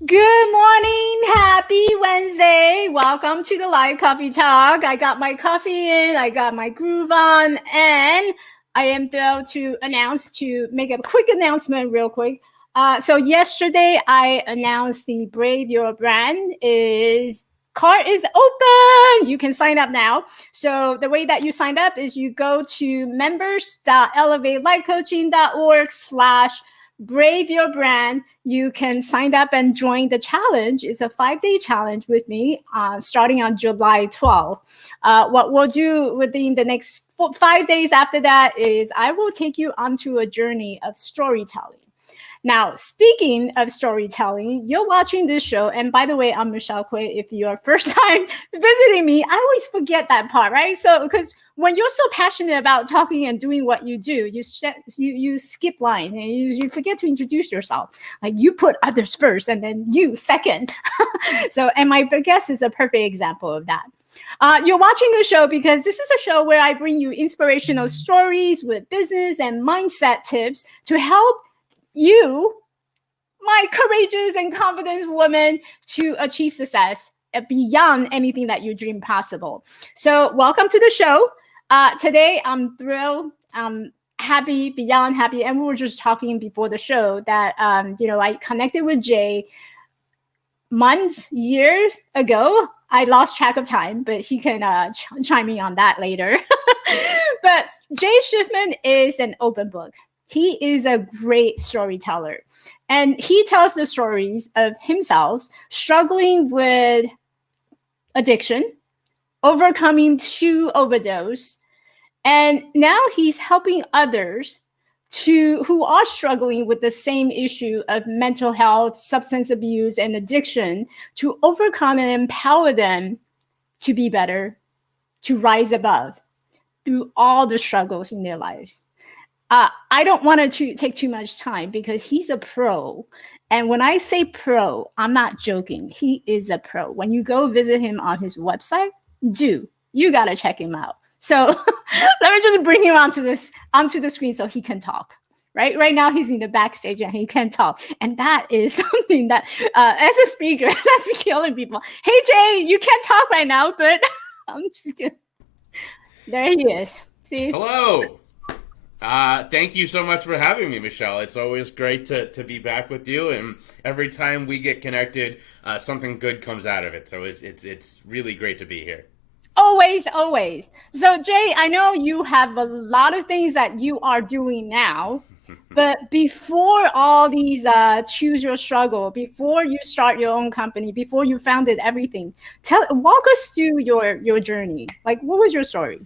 Good morning. Happy Wednesday. Welcome to the live coffee talk. I got my coffee in, I got my groove on, and I am thrilled to make a quick announcement real quick. So yesterday I announced the Brave Your Brand is card is open. You can sign up now. So the way that you sign up is you go to members.elevatelifecoaching.org/brave your brand. You can sign up and join the challenge. It's a 5-day challenge with me starting on July 12th. What we'll do within the next 5 days after that is I will take you onto a journey of storytelling. Now, speaking of storytelling, you're watching this show. And by the way, I'm Michelle Quay. If you're first time visiting me, I always forget that part, right? So, because when you're so passionate about talking and doing what you do, you skip lines and you forget to introduce yourself. Like you put others first and then you second. So, and my guest is a perfect example of that. You're watching the show because this is a show where I bring you inspirational stories with business and mindset tips to help you, my courageous and confident woman, to achieve success beyond anything that you dream possible. So, welcome to the show. Today, I'm thrilled. Happy, beyond happy, and we were just talking before the show that I connected with Jay months, years ago. I lost track of time, but he can chime in on that later. But Jay Shifman is an open book. He is a great storyteller. And he tells the stories of himself struggling with addiction, overcoming 2 overdose, and now he's helping others who are struggling with the same issue of mental health, substance abuse, and addiction to overcome and empower them to be better, to rise above through all the struggles in their lives. I don't want to take too much time because he's a pro. And when I say pro, I'm not joking. He is a pro. When you go visit him on his website, you got to check him out. So let me just bring him onto the screen so he can talk. Right now he's in the backstage and he can talk, and that is something that as a speaker that's killing people. Hey Jay, you can't talk right now, but I'm just kidding. There he is. See? Hello. Thank you so much for having me, Michelle. It's always great to be back with you, and every time we get connected, something good comes out of it. So it's really great to be here. Always, always. So, Jay, I know you have a lot of things that you are doing now, but before all these choose your struggle, before you start your own company, before you founded everything, walk us through your journey. Like, what was your story?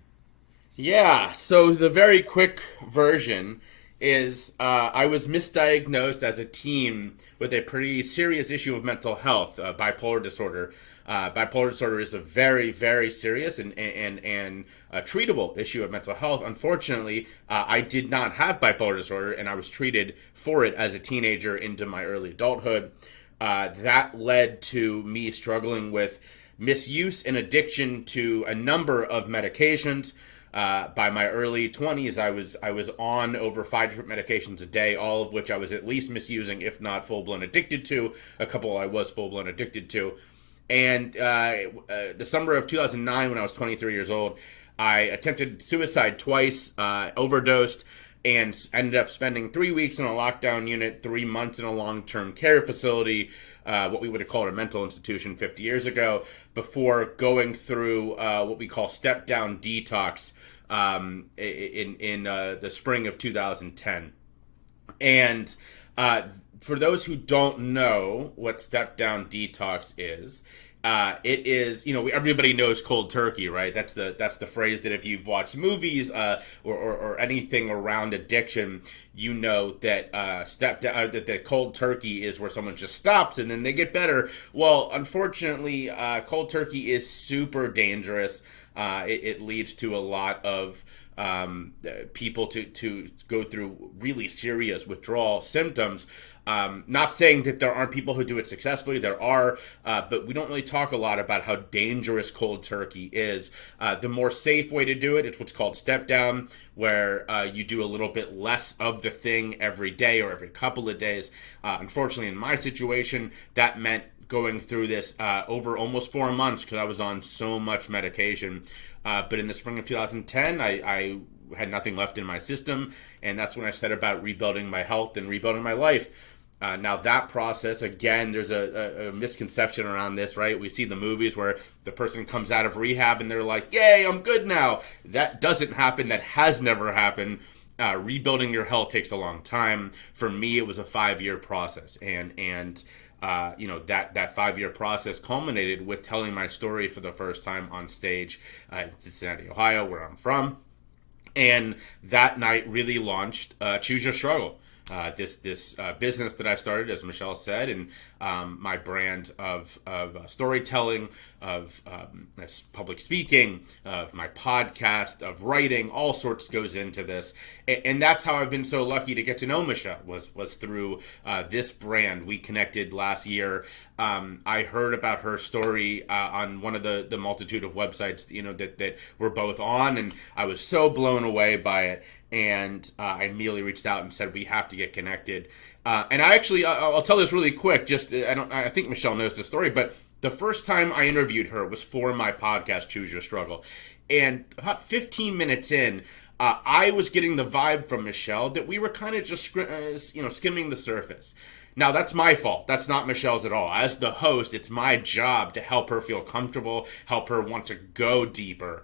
Yeah, so the very quick version is I was misdiagnosed as a teen with a pretty serious issue of mental health, bipolar disorder. Bipolar disorder is a very, very serious and treatable issue of mental health. Unfortunately, I did not have bipolar disorder, and I was treated for it as a teenager into my early adulthood. That led to me struggling with misuse and addiction to a number of medications. By my early 20s, I was on over 5 different medications a day, all of which I was at least misusing, if not full-blown addicted to. A couple I was full-blown addicted to. And the summer of 2009, when I was 23 years old, I attempted suicide twice, overdosed, and ended up spending 3 weeks in a lockdown unit, 3 months in a long-term care facility, what we would have called a mental institution 50 years ago, before going through what we call step-down detox in the spring of 2010. And for those who don't know what step-down detox is, it is, everybody knows cold turkey, right? That's the phrase that if you've watched movies or anything around addiction, you know that that cold turkey is where someone just stops and then they get better. Well, unfortunately, cold turkey is super dangerous. It leads to a lot of people to go through really serious withdrawal symptoms. Not saying that there aren't people who do it successfully. There are, but we don't really talk a lot about how dangerous cold turkey is. The more safe way to do it is what's called step down, where you do a little bit less of the thing every day or every couple of days. Unfortunately, in my situation, that meant going through this over almost 4 months because I was on so much medication. But in the spring of 2010, I had nothing left in my system, and that's when I set about rebuilding my health and rebuilding my life. Now that process, again, there's a misconception around this, right? We see the movies where the person comes out of rehab and they're like, yay, I'm good now. That doesn't happen. That has never happened. Rebuilding your health takes a long time. For me, it was a 5-year process. And that 5-year process culminated with telling my story for the first time on stage in Cincinnati, Ohio, where I'm from. And that night really launched Choose Your Struggle. This business that I started, as Michelle said, and my brand of storytelling, of public speaking, of my podcast, of writing, all sorts goes into this, and that's how I've been so lucky to get to know Michelle was through this brand. We connected last year. I heard about her story on one of the multitude of websites that we're both on, and I was so blown away by it. And I immediately reached out and said we have to get connected. And I'll tell this really quick. I think Michelle knows the story, but the first time I interviewed her was for my podcast, Choose Your Struggle. And about 15 minutes in, I was getting the vibe from Michelle that we were kind of just skimming the surface. Now, that's my fault. That's not Michelle's at all. As the host, it's my job to help her feel comfortable, help her want to go deeper.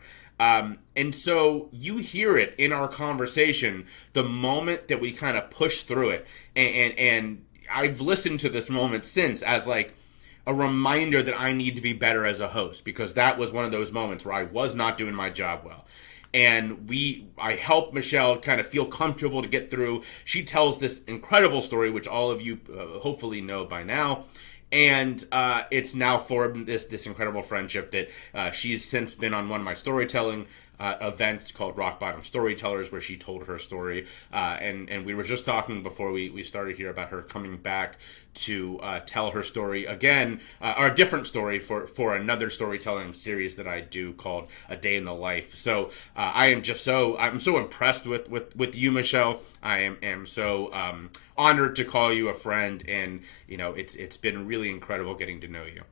And so you hear it in our conversation the moment that we kind of push through it. And I've listened to this moment since as like a reminder that I need to be better as a host, because that was one of those moments where I was not doing my job well. And I helped Michelle kind of feel comfortable to get through. She tells this incredible story, which all of you hopefully know by now. And it's now formed this incredible friendship that she's since been on one of my storytelling events called Rock Bottom Storytellers, where she told her story. And we were just talking before we started here about her coming back to tell her story again, or a different story for another storytelling series that I do called A Day in the Life. So I'm so impressed with you, Michelle. I am so honored to call you a friend, and it's been really incredible getting to know you.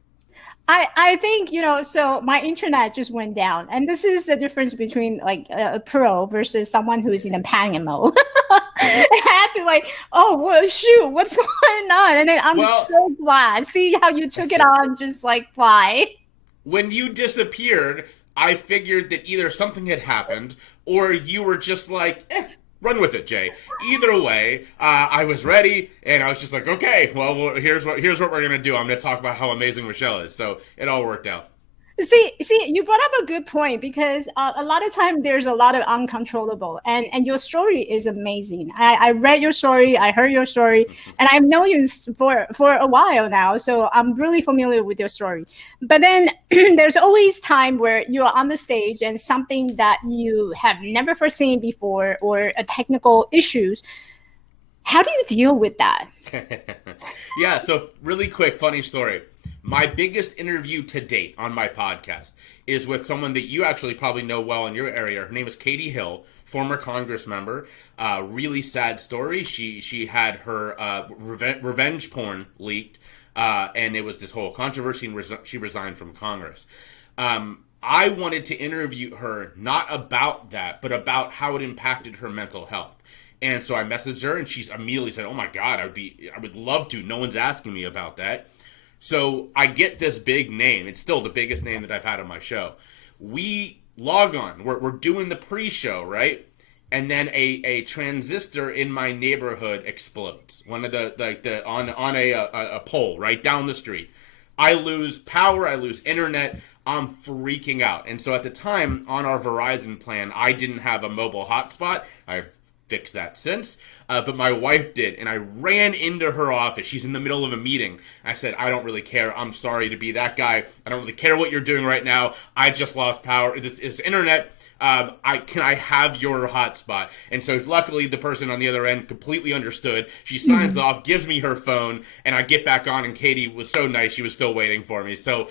I think, so my internet just went down, and this is the difference between like a pro versus someone who's in a panic mode. I had to oh, well, shoot, what's going on? And then I'm so glad. See how you took it on just like fly. When you disappeared, I figured that either something had happened or you were just like, run with it, Jay. Either way, I was ready, and I was just like, okay, well, here's what we're going to do. I'm going to talk about how amazing Michelle is. So it all worked out. See, you brought up a good point, because a lot of time there's a lot of uncontrollable, and your story is amazing. I read your story, I heard your story, and I've known you for a while now, so I'm really familiar with your story. But then there's always time where you're on the stage and something that you have never foreseen before, or a technical issues. How do you deal with that? Yeah, so really quick, funny story. My biggest interview to date on my podcast is with someone that you actually probably know well in your area. Her name is Katie Hill, former Congress member. Really sad story. She had her revenge porn leaked, and it was this whole controversy, and she resigned from Congress. I wanted to interview her not about that, but about how it impacted her mental health. And so I messaged her, and she's immediately said, "Oh my God, I would love to. No one's asking me about that." So I get this big name. It's still the biggest name that I've had on my show. We log on. We're doing the pre-show, right? And then a transistor in my neighborhood explodes. One of on a pole right down the street. I lose power. I lose internet. I'm freaking out. And so at the time on our Verizon plan, I didn't have a mobile hotspot. I've fixed that since, but my wife did, and I ran into her office. She's in the middle of a meeting. I said, "I don't really care. I'm sorry to be that guy. I don't really care what you're doing right now. I just lost power. This internet. I have your hotspot? And so luckily the person on the other end completely understood. She signs off, gives me her phone, and I get back on, and Katie was so nice. She was still waiting for me. So,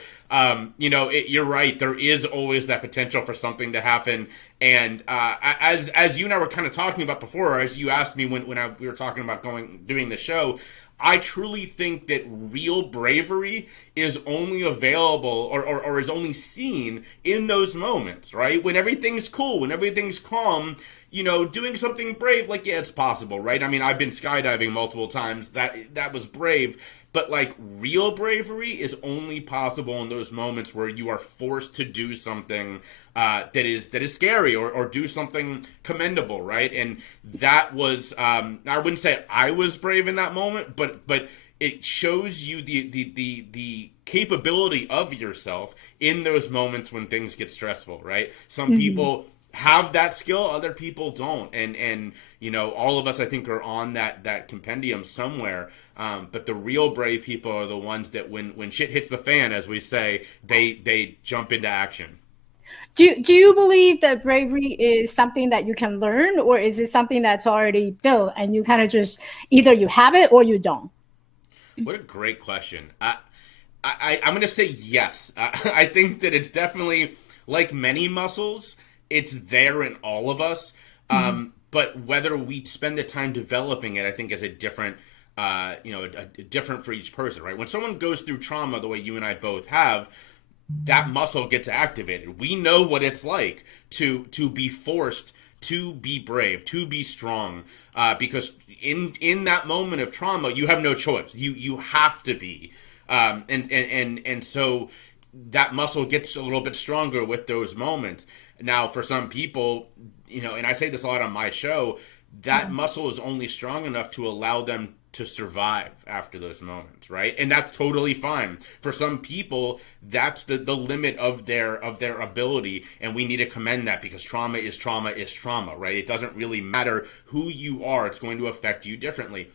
you're right. There is always that potential for something to happen. And as you and I were kind of talking about before, or as you asked me when we were talking about doing the show, I truly think that real bravery is only available or is only seen in those moments, right? When everything's cool, when everything's calm, doing something brave, like, yeah, it's possible, right? I mean, I've been skydiving multiple times. That was brave. But like real bravery is only possible in those moments where you are forced to do something that is scary or do something commendable, right? And that was I wouldn't say I was brave in that moment, but it shows you the capability of yourself in those moments when things get stressful, right? Some people have that skill, other people don't, and all of us, I think, are on that compendium somewhere. But the real brave people are the ones that when shit hits the fan, as we say, they jump into action. Do you believe that bravery is something that you can learn, or is it something that's already built and you kind of just either you have it or you don't? What a great question. I'm going to say yes. I think that it's definitely, like many muscles, it's there in all of us. But whether we spend the time developing it, I think, is a different, different for each person, right? When someone goes through trauma the way you and I both have, that muscle gets activated. We know what it's like to be forced to be brave, to be strong, because in that moment of trauma, you have no choice. You have to be, and so that muscle gets a little bit stronger with those moments. Now, for some people, and I say this a lot on my show, that muscle is only strong enough to allow them to survive after those moments, right? And that's totally fine. For some people, that's the limit of their ability, and we need to commend that, because trauma is trauma, right? It doesn't really matter who you are, it's going to affect you differently.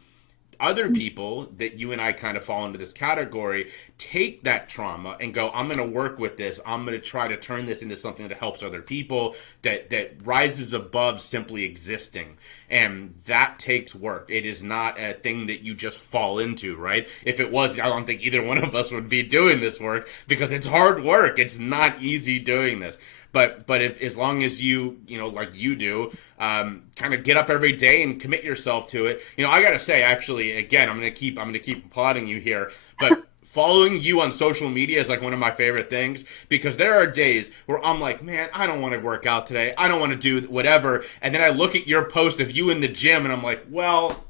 Other people that you and I kind of fall into this category take that trauma and go, I'm going to work with this. I'm going to try to turn this into something that helps other people, that rises above simply existing. And that takes work. It is not a thing that you just fall into, right? If it was, I don't think either one of us would be doing this work, because it's hard work. It's not easy doing this. But if, as long as you, like you do, kind of get up every day and commit yourself to it. I got to say, actually, again, I'm going to keep applauding you here, but following you on social media is like one of my favorite things, because there are days where I'm like, man, I don't want to work out today. I don't want to do whatever. And then I look at your post of you in the gym and I'm like, well,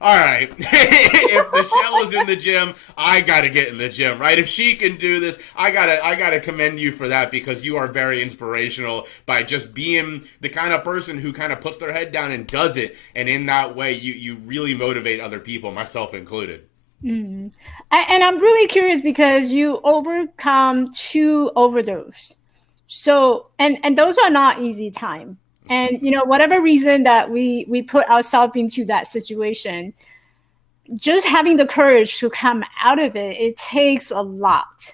all right, if Michelle is in the gym, I got to get in the gym, right? If she can do this, I gotta commend you for that, because you are very inspirational by just being the kind of person who kind of puts their head down and does it. And in that way, you really motivate other people, myself included. And I'm really curious, because you overcome 2 overdose. So, and those are not easy time. And, whatever reason that we put ourselves into that situation, just having the courage to come out of it, it takes a lot.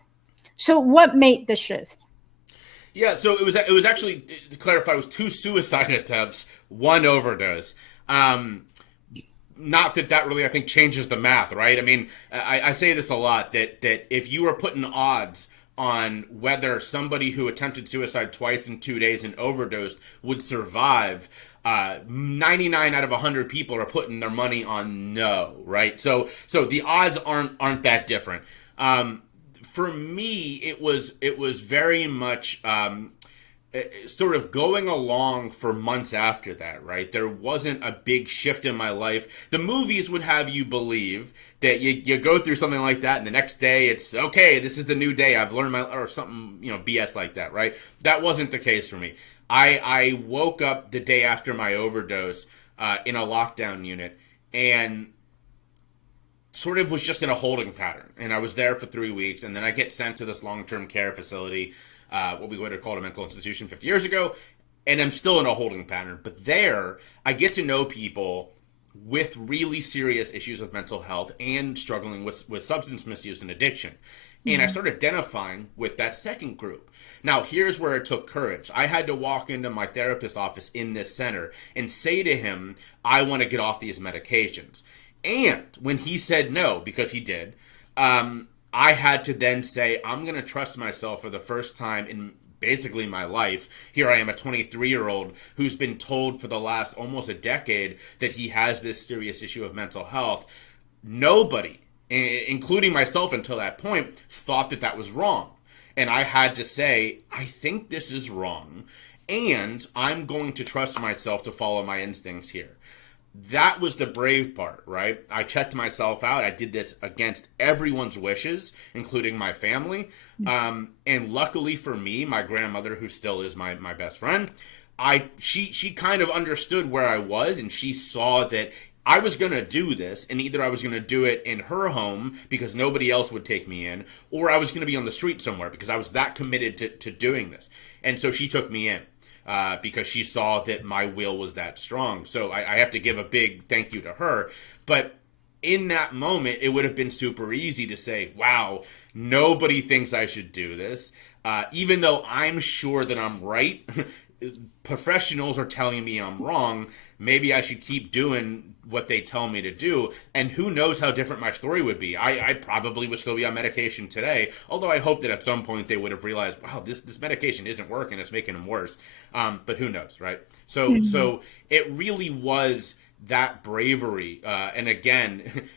So what made the shift? Yeah, so it was actually, to clarify, it was 2 suicide attempts, 1 overdose. Not that really, I think, changes the math, right? I mean, I say this a lot, that if you were putting odds on whether somebody who attempted suicide twice in 2 days and overdosed would survive, 99 out of 100 people are putting their money on no, right? So the odds aren't that different. For me, it was very much sort of going along for months after that, right? There wasn't a big shift in my life. The movies would have you believe that you go through something like that, and the next day it's, okay, this is the new day, I've learned or something, BS like that, right? That wasn't the case for me. I woke up the day after my overdose in a lockdown unit, and sort of was just in a holding pattern. And I was there for 3 weeks, and then I get sent to this long-term care facility, what we would have called a mental institution 50 years ago, and I'm still in a holding pattern. But there, I get to know people with really serious issues of mental health and struggling with substance misuse and addiction. And I started identifying with that second group. Now, here's where it took courage. I had to walk into my therapist's office in this center and say to him, I want to get off these medications. And when he said no, because he did, I had to then say, I'm going to trust myself for the first time in basically my life. Here I am, a 23-year-old who's been told for the last almost a decade that he has this serious issue of mental health. Nobody, including myself until that point, thought that that was wrong. And I had to say, I think this is wrong, and I'm going to trust myself to follow my instincts here. That was the brave part, right? I checked myself out. I did this against everyone's wishes, including my family. And luckily for me, my grandmother, who still is my best friend, she kind of understood where I was, and she saw that I was going to do this, and either I was going to do it in her home because nobody else would take me in, or I was going to be on the street somewhere because I was that committed to doing this. And so she took me in. Because she saw that my will was that strong. So I have to give a big thank you to her. But in that moment, it would have been super easy to say, wow, nobody thinks I should do this. Even though I'm sure that I'm right, professionals are telling me I'm wrong. Maybe I should keep doing what they tell me to do. And who knows how different my story would be. I probably would still be on medication today. Although I hope that at some point they would have realized, wow, this medication isn't working. It's making them worse. But who knows, right? So it really was that bravery. And again,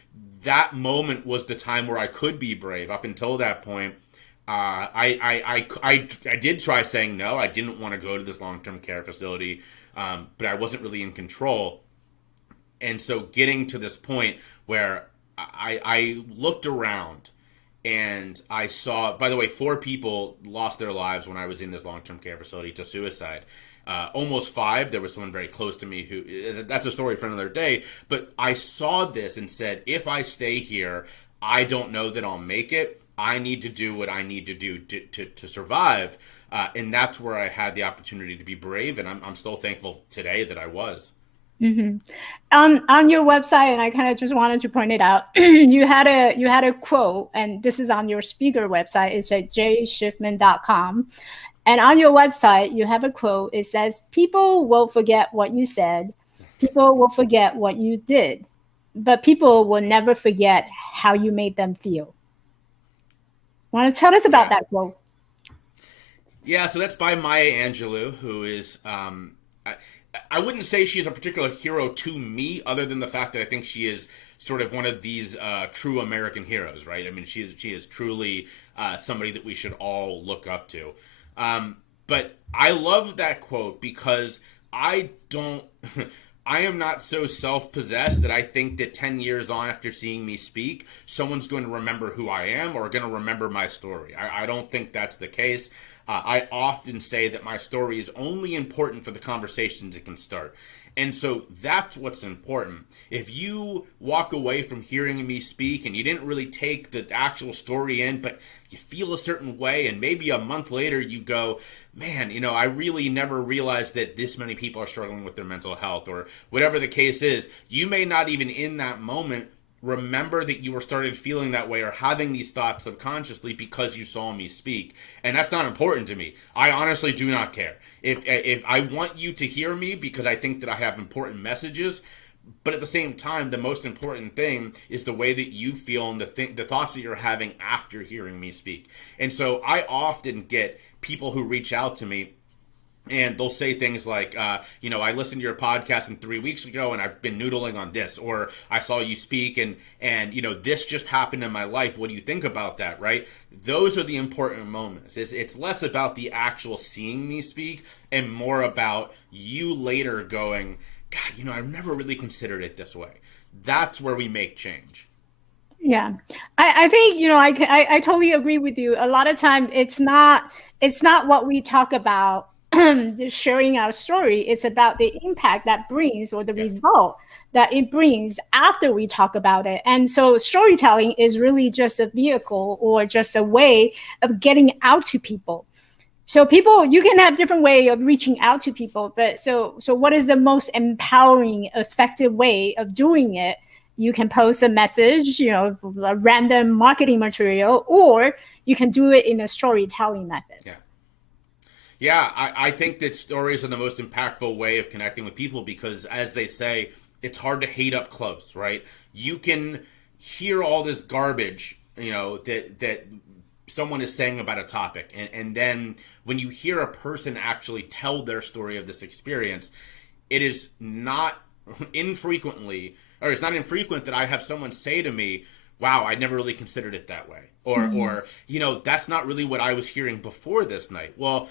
that moment was the time where I could be brave. Up until that point, I did try saying no. I didn't want to go to this long-term care facility, but I wasn't really in control. And so getting to this point where I looked around and I saw, by the way, 4 people lost their lives when I was in this long-term care facility to suicide. Almost 5. There was someone very close to me who, that's a story for another day. But I saw this and said, if I stay here, I don't know that I'll make it. I need to do what I need to do to survive. And that's where I had the opportunity to be brave. And I'm still thankful today that I was. Mm-hmm. On your website, and I kind of just wanted to point it out, you had a quote, and this is on your speaker website. It's at jshifman.com. And on your website, you have a quote. It says, people will forget what you said. People will forget what you did. But people will never forget how you made them feel. Want to tell us about that quote? Yeah, so that's by Maya Angelou, who is... I wouldn't say she's a particular hero to me, other than the fact that I think she is sort of one of these true American heroes, right? I mean, she is truly somebody that we should all look up to. But I love that quote because I am not so self-possessed that I think that 10 years on after seeing me speak, someone's going to remember who I am or going to remember my story. I don't think that's the case. I often say that my story is only important for the conversations it can start. And so that's what's important. If you walk away from hearing me speak and you didn't really take the actual story in, but you feel a certain way, and maybe a month later you go, man, I really never realized that this many people are struggling with their mental health, or whatever the case is, you may not even in that moment remember that you were started feeling that way or having these thoughts subconsciously because you saw me speak. And that's not important to me. I honestly do not care. If I want you to hear me because I think that I have important messages, but at the same time, the most important thing is the way that you feel and the thoughts that you're having after hearing me speak. And so I often get people who reach out to me and they'll say things like, I listened to your podcast 3 weeks ago and I've been noodling on this, or I saw you speak and this just happened in my life. What do you think about that, right? Those are the important moments. It's less about the actual seeing me speak and more about you later going, God, I've never really considered it this way. That's where we make change. Yeah, I think, I totally agree with you. A lot of time it's not what we talk about sharing our story. It's about the impact that brings or the result that it brings after we talk about it. And so storytelling is really just a vehicle or just a way of getting out to people. So you can have different way of reaching out to people, but so what is the most empowering, effective way of doing it? You can post a message, a random marketing material, or you can do it in a storytelling method. Yeah. Yeah, I think that stories are the most impactful way of connecting with people because, as they say, it's hard to hate up close, right? You can hear all this garbage, that someone is saying about a topic. And then when you hear a person actually tell their story of this experience, it is not infrequently, or it's not infrequent that I have someone say to me, wow, I never really considered it that way. Or that's not really what I was hearing before this night. Well,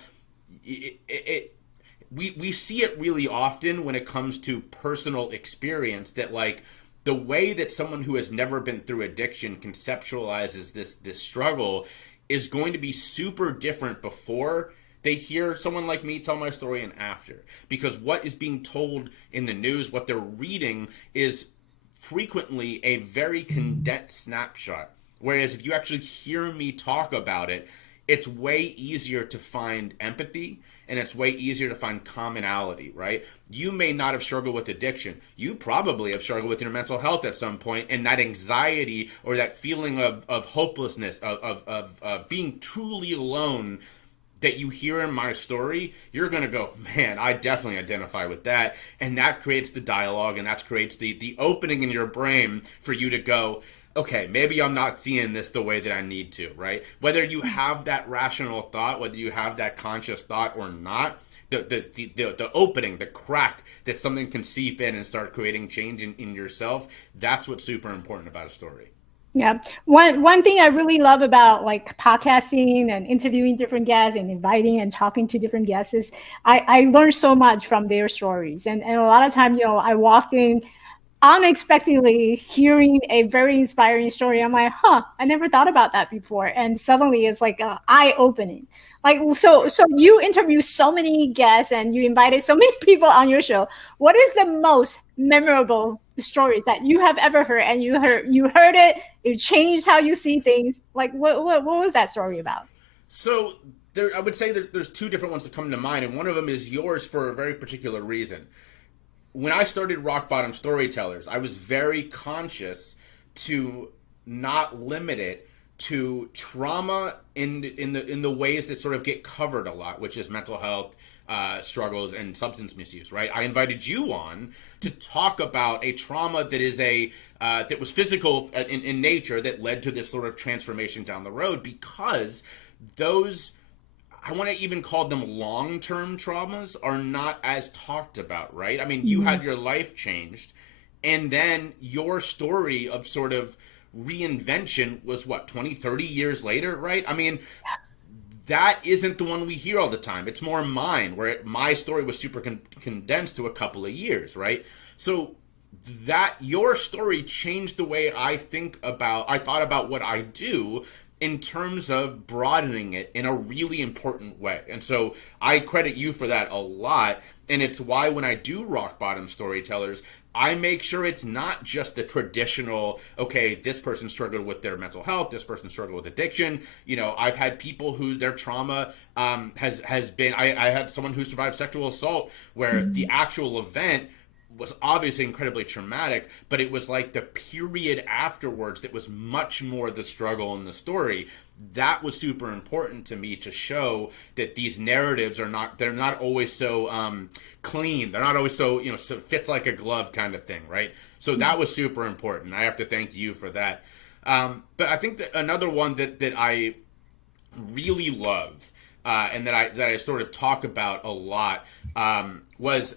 we see it really often when it comes to personal experience that, like, the way that someone who has never been through addiction conceptualizes this struggle is going to be super different before they hear someone like me tell my story and after. Because what is being told in the news, what they're reading, is frequently a very condensed snapshot. Whereas if you actually hear me talk about it, it's way easier to find empathy and it's way easier to find commonality, right? You may not have struggled with addiction. You probably have struggled with your mental health at some point, and that anxiety or that feeling of hopelessness, of being truly alone that you hear in my story, you're going to go, man, I definitely identify with that. And that creates the dialogue, and that creates the opening in your brain for you to go, okay, maybe I'm not seeing this the way that I need to, right? Whether you have that rational thought, whether you have that conscious thought or not, the opening, the crack that something can seep in and start creating change in yourself, that's what's super important about a story. Yeah. One thing I really love about like podcasting and interviewing different guests and inviting and talking to different guests is I learned so much from their stories. And a lot of times, I walked in unexpectedly hearing a very inspiring story. I'm like, I never thought about that before. And suddenly it's like eye opening. Like, so you interview so many guests and you invited so many people on your show. What is the most memorable story that you have ever heard? And you heard it, it changed how you see things. Like, what was that story about? So I would say that there's two different ones that come to mind, and one of them is yours for a very particular reason. When I started Rock Bottom Storytellers, I was very conscious to not limit it to trauma in the ways that sort of get covered a lot, which is mental health struggles and substance misuse. Right? I invited you on to talk about a trauma that is that was physical in nature that led to this sort of transformation down the road, because those, I want to even call them long-term traumas, are not as talked about, right? I mean, you had your life changed, and then your story of sort of reinvention was what, 20, 30 years later, right? I mean, that isn't the one we hear all the time. It's more mine, where my story was super condensed to a couple of years, right? So that your story changed the way I thought about what I do, in terms of broadening it in a really important way. And so I credit you for that a lot. And it's why when I do Rock Bottom Storytellers, I make sure it's not just the traditional, okay, this person struggled with their mental health, this person struggled with addiction. I've had people who their trauma has been, I had someone who survived sexual assault where the actual event was obviously incredibly traumatic, but it was like the period afterwards that was much more the struggle in the story. That was super important to me, to show that these narratives they're not always so clean. They're not always so, so fits like a glove kind of thing, right? So that was super important. I have to thank you for that. But I think that another one that I really love, and that I sort of talk about a lot, was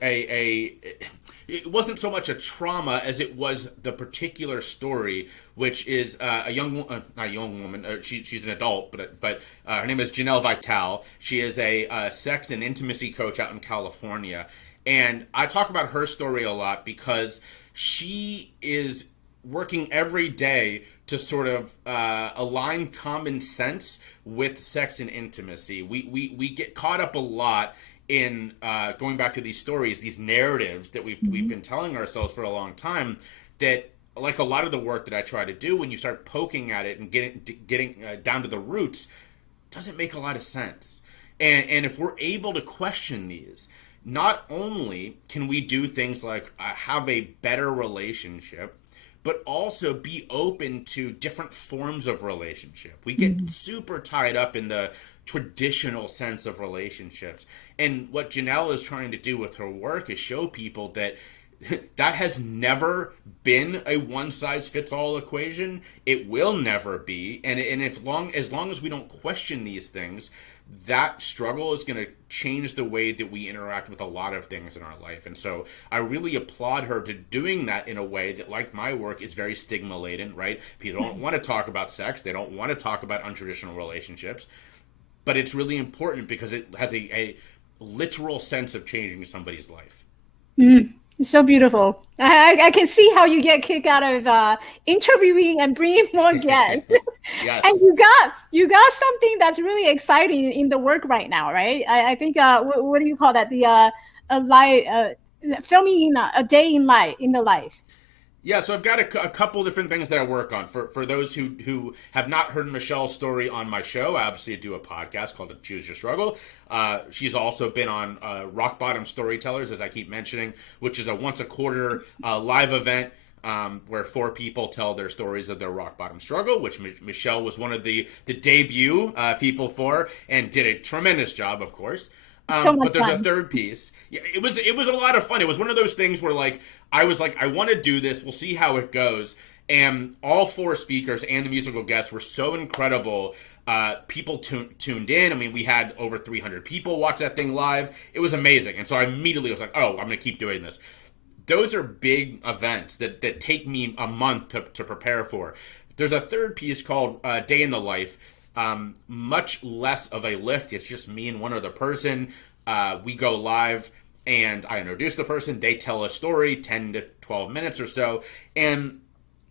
it wasn't so much a trauma as it was the particular story, which is not a young woman. She's an adult, but her name is Janelle Vital. She is a sex and intimacy coach out in California, and I talk about her story a lot because she is working every day to sort of align common sense with sex and intimacy. We get caught up a lot in going back to these stories, these narratives that we've been telling ourselves for a long time, that, like a lot of the work that I try to do, when you start poking at it and getting down to the roots, doesn't make a lot of sense. And if we're able to question these, not only can we do things like have a better relationship, but also be open to different forms of relationship. We get super tied up in the traditional sense of relationships. And what Janelle is trying to do with her work is show people that that has never been a one-size-fits-all equation. It will never be. And as long as we don't question these things, that struggle is going to change the way that we interact with a lot of things in our life. And so I really applaud her to doing that in a way that, like my work, is very stigma-laden, right? People don't want to talk about sex. They don't want to talk about untraditional relationships. But it's really important because it has a literal sense of changing somebody's life. It's so beautiful. I can see how you get kicked out of interviewing and bringing more guests. Yes. And you got something that's really exciting in the work right now, right? I think what do you call that? The filming a day in the life. Yeah, so I've got a couple different things that I work on. For those who have not heard Michelle's story on my show, I obviously do a podcast called Choose Your Struggle. She's also been on Rock Bottom Storytellers, as I keep mentioning, which is a once a quarter live event where 4 people tell their stories of their rock bottom struggle, which Michelle was one of the debut people for, and did a tremendous job, of course. But there's a third piece. Yeah, it was a lot of fun. It was one of those things where I was like, I want to do this. We'll see how it goes. And all 4 speakers and the musical guests were so incredible. People tuned in. I mean, we had over 300 people watch that thing live. It was amazing. And so I immediately was like, oh, I'm going to keep doing this. Those are big events that take me a month to prepare for. There's a third piece called Day in the Life. Much less of a lift. It's just me and one other person. We go live and I introduce the person. They tell a story, 10 to 12 minutes or so. And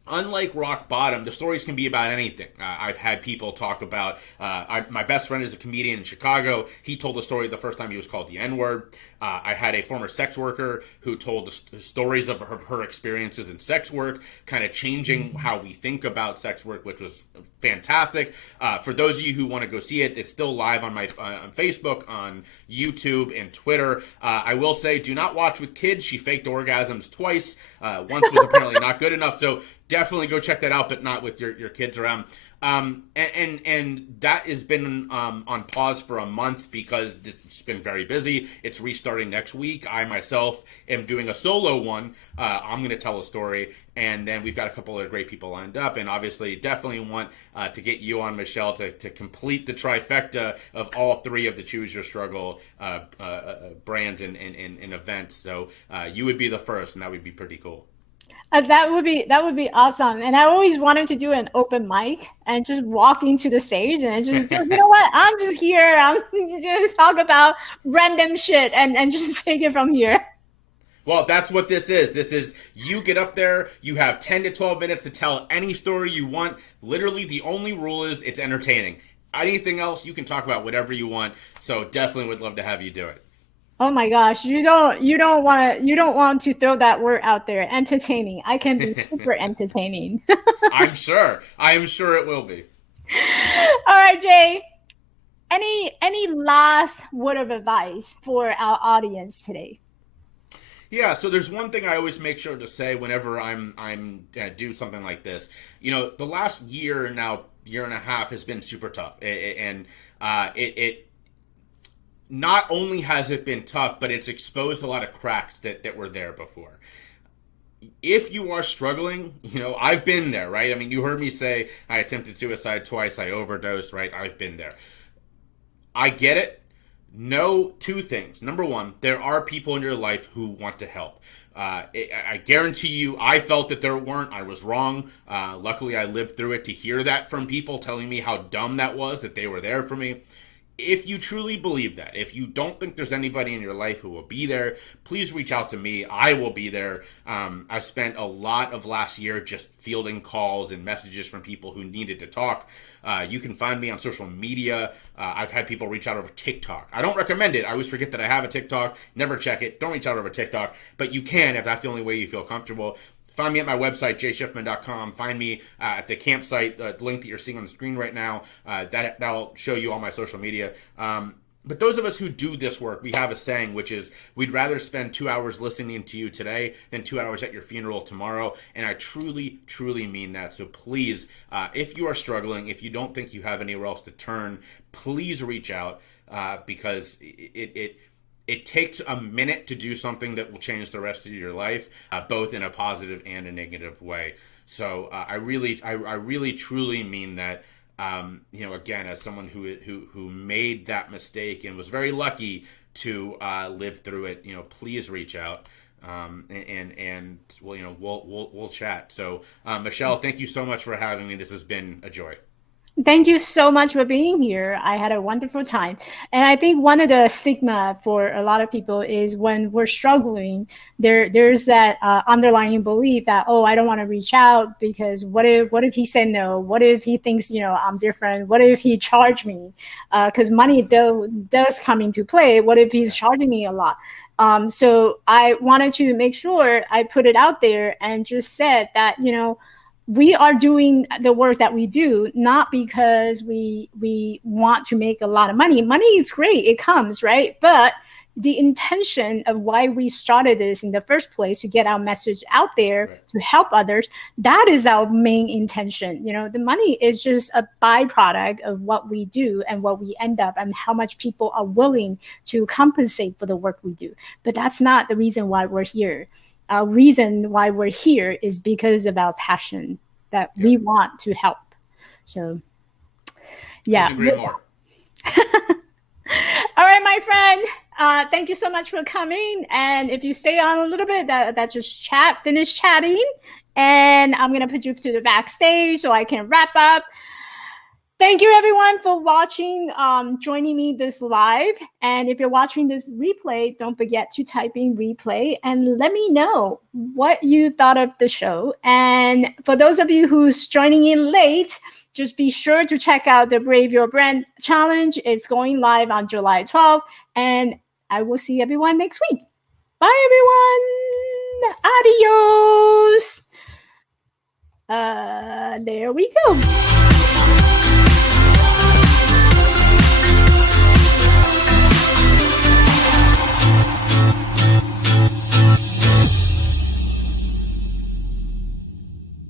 unlike Rock Bottom, the stories can be about anything. I've had people talk about, my best friend is a comedian in Chicago. He told the story the first time he was called the N-word. I had a former sex worker who told the stories of her experiences in sex work, kind of changing how we think about sex work, which was fantastic. For those of you who want to go see it, it's still live on my on Facebook, on YouTube, and Twitter. I will say, do not watch with kids. She faked orgasms twice. Once was apparently not good enough. So definitely go check that out, but not with your kids around. And that has been on pause for a month because this has been very busy. It's restarting next week. I myself am doing a solo one. I'm going to tell a story, and then we've got a couple of great people lined up, and obviously definitely want to get you on, Michelle, to complete the trifecta of all 3 of the Choose Your Struggle brands and events. So you would be the first, and that would be pretty cool. That would be awesome. And I always wanted to do an open mic and just walk into the stage and just, you know what? I'm just here. I'm just talk about random shit and just take it from here. Well, that's what this is. This is you get up there, you have 10 to 12 minutes to tell any story you want. Literally, the only rule is it's entertaining. Anything else, you can talk about whatever you want. So definitely would love to have you do it. Oh my gosh, you don't want to throw that word out there. Entertaining. I can be super entertaining. I am sure it will be. All right, Jay. Any last word of advice for our audience today? Yeah, so there's one thing I always make sure to say whenever I'm do something like this. You know, the last year and a half has been super tough, and it not only has it been tough, but it's exposed a lot of cracks that were there before. If you are struggling, you know, I've been there, right? I mean, you heard me say I attempted suicide twice, I overdosed, right? I've been there. I get it. Know 2 things. Number 1, there are people in your life who want to help. I guarantee you, I felt that there weren't. I was wrong. Luckily, I lived through it to hear that from people telling me how dumb that was, that they were there for me. If you truly believe that, if you don't think there's anybody in your life who will be there, please reach out to me. I will be there. I spent a lot of last year just fielding calls and messages from people who needed to talk. You can find me on social media. I've had people reach out over TikTok. I don't recommend it. I always forget that I have a TikTok. Never check it. Don't reach out over TikTok. But you can if that's the only way you feel comfortable. Find me at my website, jshifman.com. Find me at the campsite, the link that you're seeing on the screen right now. That'll show you all my social media. But those of us who do this work, we have a saying, which is we'd rather spend 2 hours listening to you today than 2 hours at your funeral tomorrow. And I truly, truly mean that. So please, if you are struggling, if you don't think you have anywhere else to turn, please reach out, because it takes a minute to do something that will change the rest of your life, both in a positive and a negative way. So I really, truly mean that. Again, as someone who made that mistake and was very lucky to live through it, please reach out, and we'll chat. So, Michelle, thank you so much for having me. This has been a joy. Thank you so much for being here. I had a wonderful time. And I think one of the stigma for a lot of people is when we're struggling, there's that underlying belief that, oh, I don't want to reach out because what if he said no? What if he thinks, I'm different? What if he charged me? Because money does come into play. What if he's charging me a lot? So I wanted to make sure I put it out there and just said that, we are doing the work that we do not because we want to make a lot of money. Money is great, it comes, right? But the intention of why we started this in the first place, to get our message out there, right, to help others, that is our main intention. The money is just a byproduct of what we do and what we end up and how much people are willing to compensate for the work we do. But that's not the reason why we're here. Our reason why we're here is because of our passion, that we want to help. So, yeah. Couldn't agree more. All right, my friend. Thank you so much for coming. And if you stay on a little bit, that's just finish chatting. And I'm going to put you to the backstage so I can wrap up. Thank you, everyone, for watching, joining me this live. And if you're watching this replay, don't forget to type in replay and let me know what you thought of the show. And for those of you who's joining in late, just be sure to check out the Brave Your Brand Challenge. It's going live on July 12th. And I will see everyone next week. Bye, everyone. Adios. There we go.